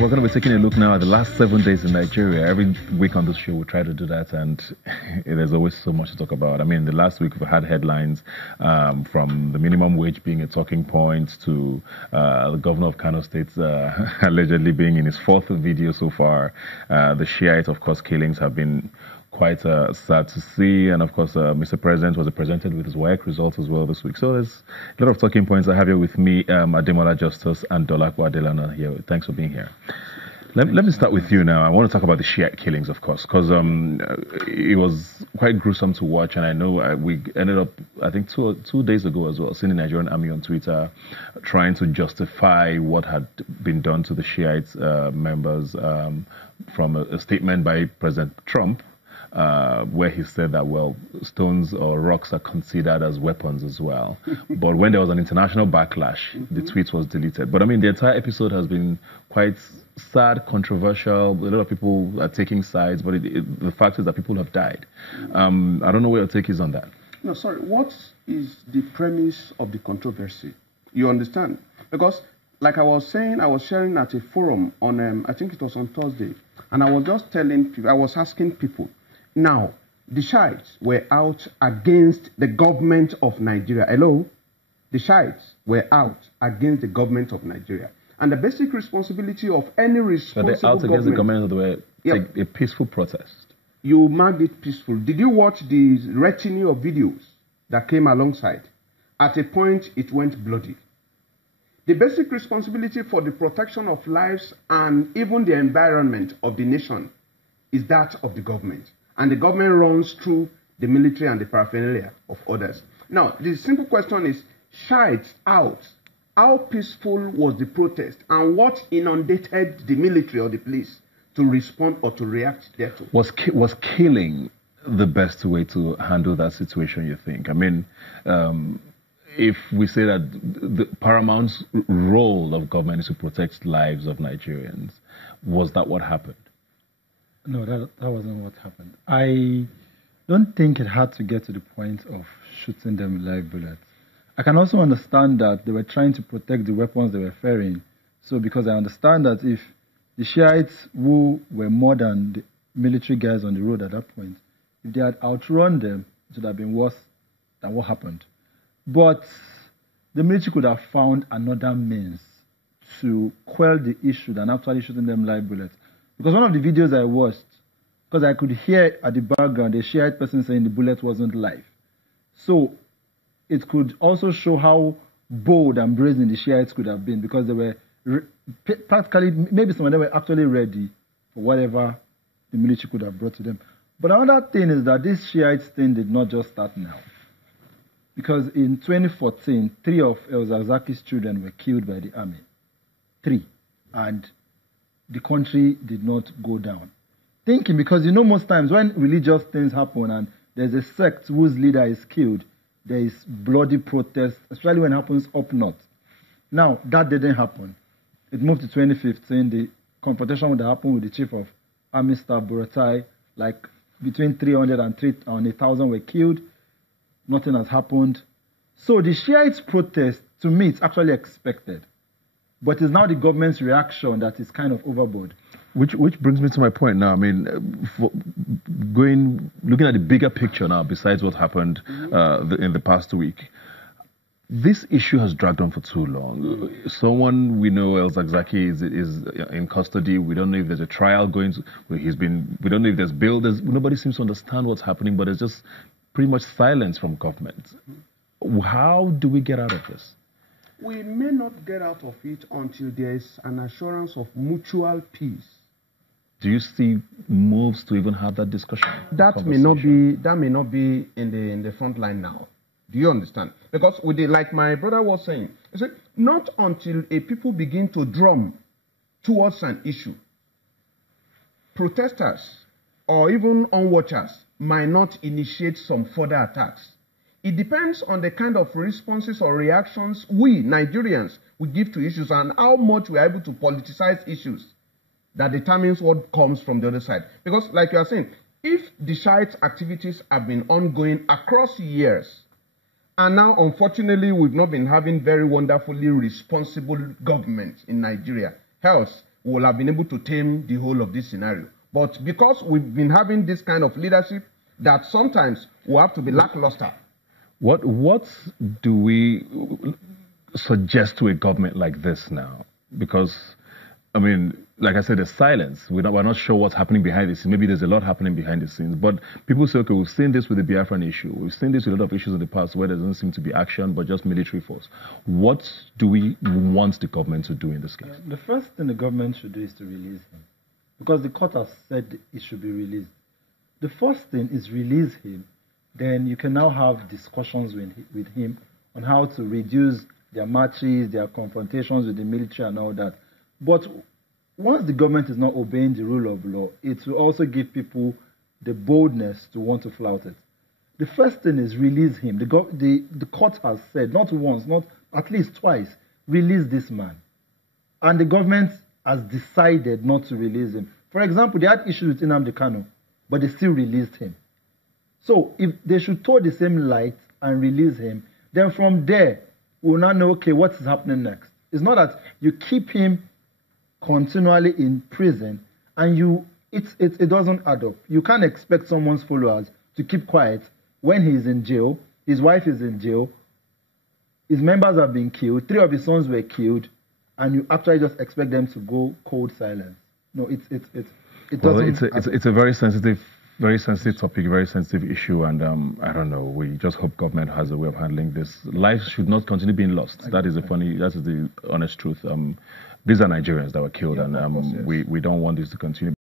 We're going to be taking a look now at the last 7 days in Nigeria. Every week on this show, we try to do that, and there's always so much to talk about. I mean, the last week we've had headlines from the minimum wage being a talking point to the governor of Kano State allegedly being in his fourth video so far. The Shiites, of course, killings have been quite sad to see, and of course Mr. President was presented with his WAEC results as well this week. So there's a lot of talking points. I have here with me Ademola Justus and Dolapo Adelana here. Thanks for being here. Let me start with you now. I want to talk about the Shiite killings, of course, because it was quite gruesome to watch, and I know we ended up, I think, two days ago as well, seeing the Nigerian army on Twitter trying to justify what had been done to the Shiite members from a statement by President Trump, where he said that, well, stones or rocks are considered as weapons as well. But when there was an international backlash, the tweet was deleted. But I mean, the entire episode has been quite sad, controversial. A lot of people are taking sides, but the fact is that people have died. I don't know what your take is on that. No, sorry. What is the premise of the controversy? You understand? Because, like I was saying, I was sharing at a forum on, I think it was on Thursday, and I was just telling people, I was asking people, now, the Shiites were out against the government of Nigeria. Hello? The Shiites were out against the government of Nigeria. And the basic responsibility of any responsible so they're out against the government of the way, like a peaceful protest. You marked it peaceful. Did you watch the retinue of videos that came alongside? At a point, it went bloody. The basic responsibility for the protection of lives and even the environment of the nation is that of the government. And the government runs through the military and the paraphernalia of others. Now, the simple question is, Shiites out, how peaceful was the protest, and what inundated the military or the police to respond or to react thereto? Was killing the best way to handle that situation, you think? I mean, if we say that the paramount role of government is to protect lives of Nigerians, was that what happened? No, that wasn't what happened. I don't think it had to get to the point of shooting them with live bullets. I can also understand that they were trying to protect the weapons they were ferrying. So because I understand that if the Shiites, who were more than the military guys on the road at that point, if they had outrun them, it would have been worse than what happened. But the military could have found another means to quell the issue than actually shooting them live bullets. Because one of the videos I watched, because I could hear at the background a Shiite person saying the bullet wasn't live. So it could also show how bold and brazen the Shiites could have been, because they were practically, maybe some of them were actually ready for whatever the military could have brought to them. But another thing is that this Shiite thing did not just start now. Because in 2014, 3 of El Zarzaki's children were killed by the army. 3. And the country did not go down. Thinking, because you know most times when religious things happen and there's a sect whose leader is killed, there is bloody protest, especially when it happens up north. Now, that didn't happen. It moved to 2015. The confrontation that happened with the chief of army staff, Buratai, like between 300 and 1,000 were killed. Nothing has happened. So the Shiites protest, to me, it's actually expected. But it's now the government's reaction that is kind of overboard. Which brings me to my point now. I mean, looking at the bigger picture now, besides what happened in the past week, this issue has dragged on for too long. Someone we know, El Zarzaky, is in custody. We don't know if there's a trial going. We don't know if there's bail. Nobody seems to understand what's happening, but there's just pretty much silence from government. How do we get out of this? We may not get out of it until there is an assurance of mutual peace. Do you see moves to even have that discussion? That may not be in the front line now. Do you understand? Because like my brother was saying, he said, not until a people begin to drum towards an issue, protesters or even onwatchers might not initiate some further attacks. It depends on the kind of responses or reactions we, Nigerians, we give to issues and how much we are able to politicize issues that determines what comes from the other side. Because, like you are saying, if the Shiite activities have been ongoing across years, and now, unfortunately, we've not been having very wonderfully responsible government in Nigeria, else we will have been able to tame the whole of this scenario. But because we've been having this kind of leadership, that sometimes we have to be lackluster. What do we suggest to a government like this now? Because, I mean, like I said, there's silence. We're not sure what's happening behind the scenes. Maybe there's a lot happening behind the scenes. But people say, okay, we've seen this with the Biafran issue. We've seen this with a lot of issues in the past where there doesn't seem to be action, but just military force. What do we want the government to do in this case? The first thing the government should do is to release him. Because the court has said it should be released. The first thing is release him. Then you can now have discussions with him on how to reduce their marches, their confrontations with the military and all that. But once the government is not obeying the rule of law, it will also give people the boldness to want to flout it. The first thing is release him. The court has said, not once, not at least twice, release this man. And the government has decided not to release him. For example, they had issues with Nnamdi Kanu, but they still released him. So if they should throw the same light and release him, then from there, we'll now know, okay, what is happening next. It's not that you keep him continually in prison and it doesn't add up. You can't expect someone's followers to keep quiet when he's in jail, his wife is in jail, his members have been killed, 3 of his sons were killed, and you actually just expect them to go cold silence. No, it doesn't. It's a very sensitive topic, very sensitive issue, and I don't know. We just hope government has a way of handling this. Life should not continue being lost. That is the honest truth. These are Nigerians that were killed, and we don't want this to continue.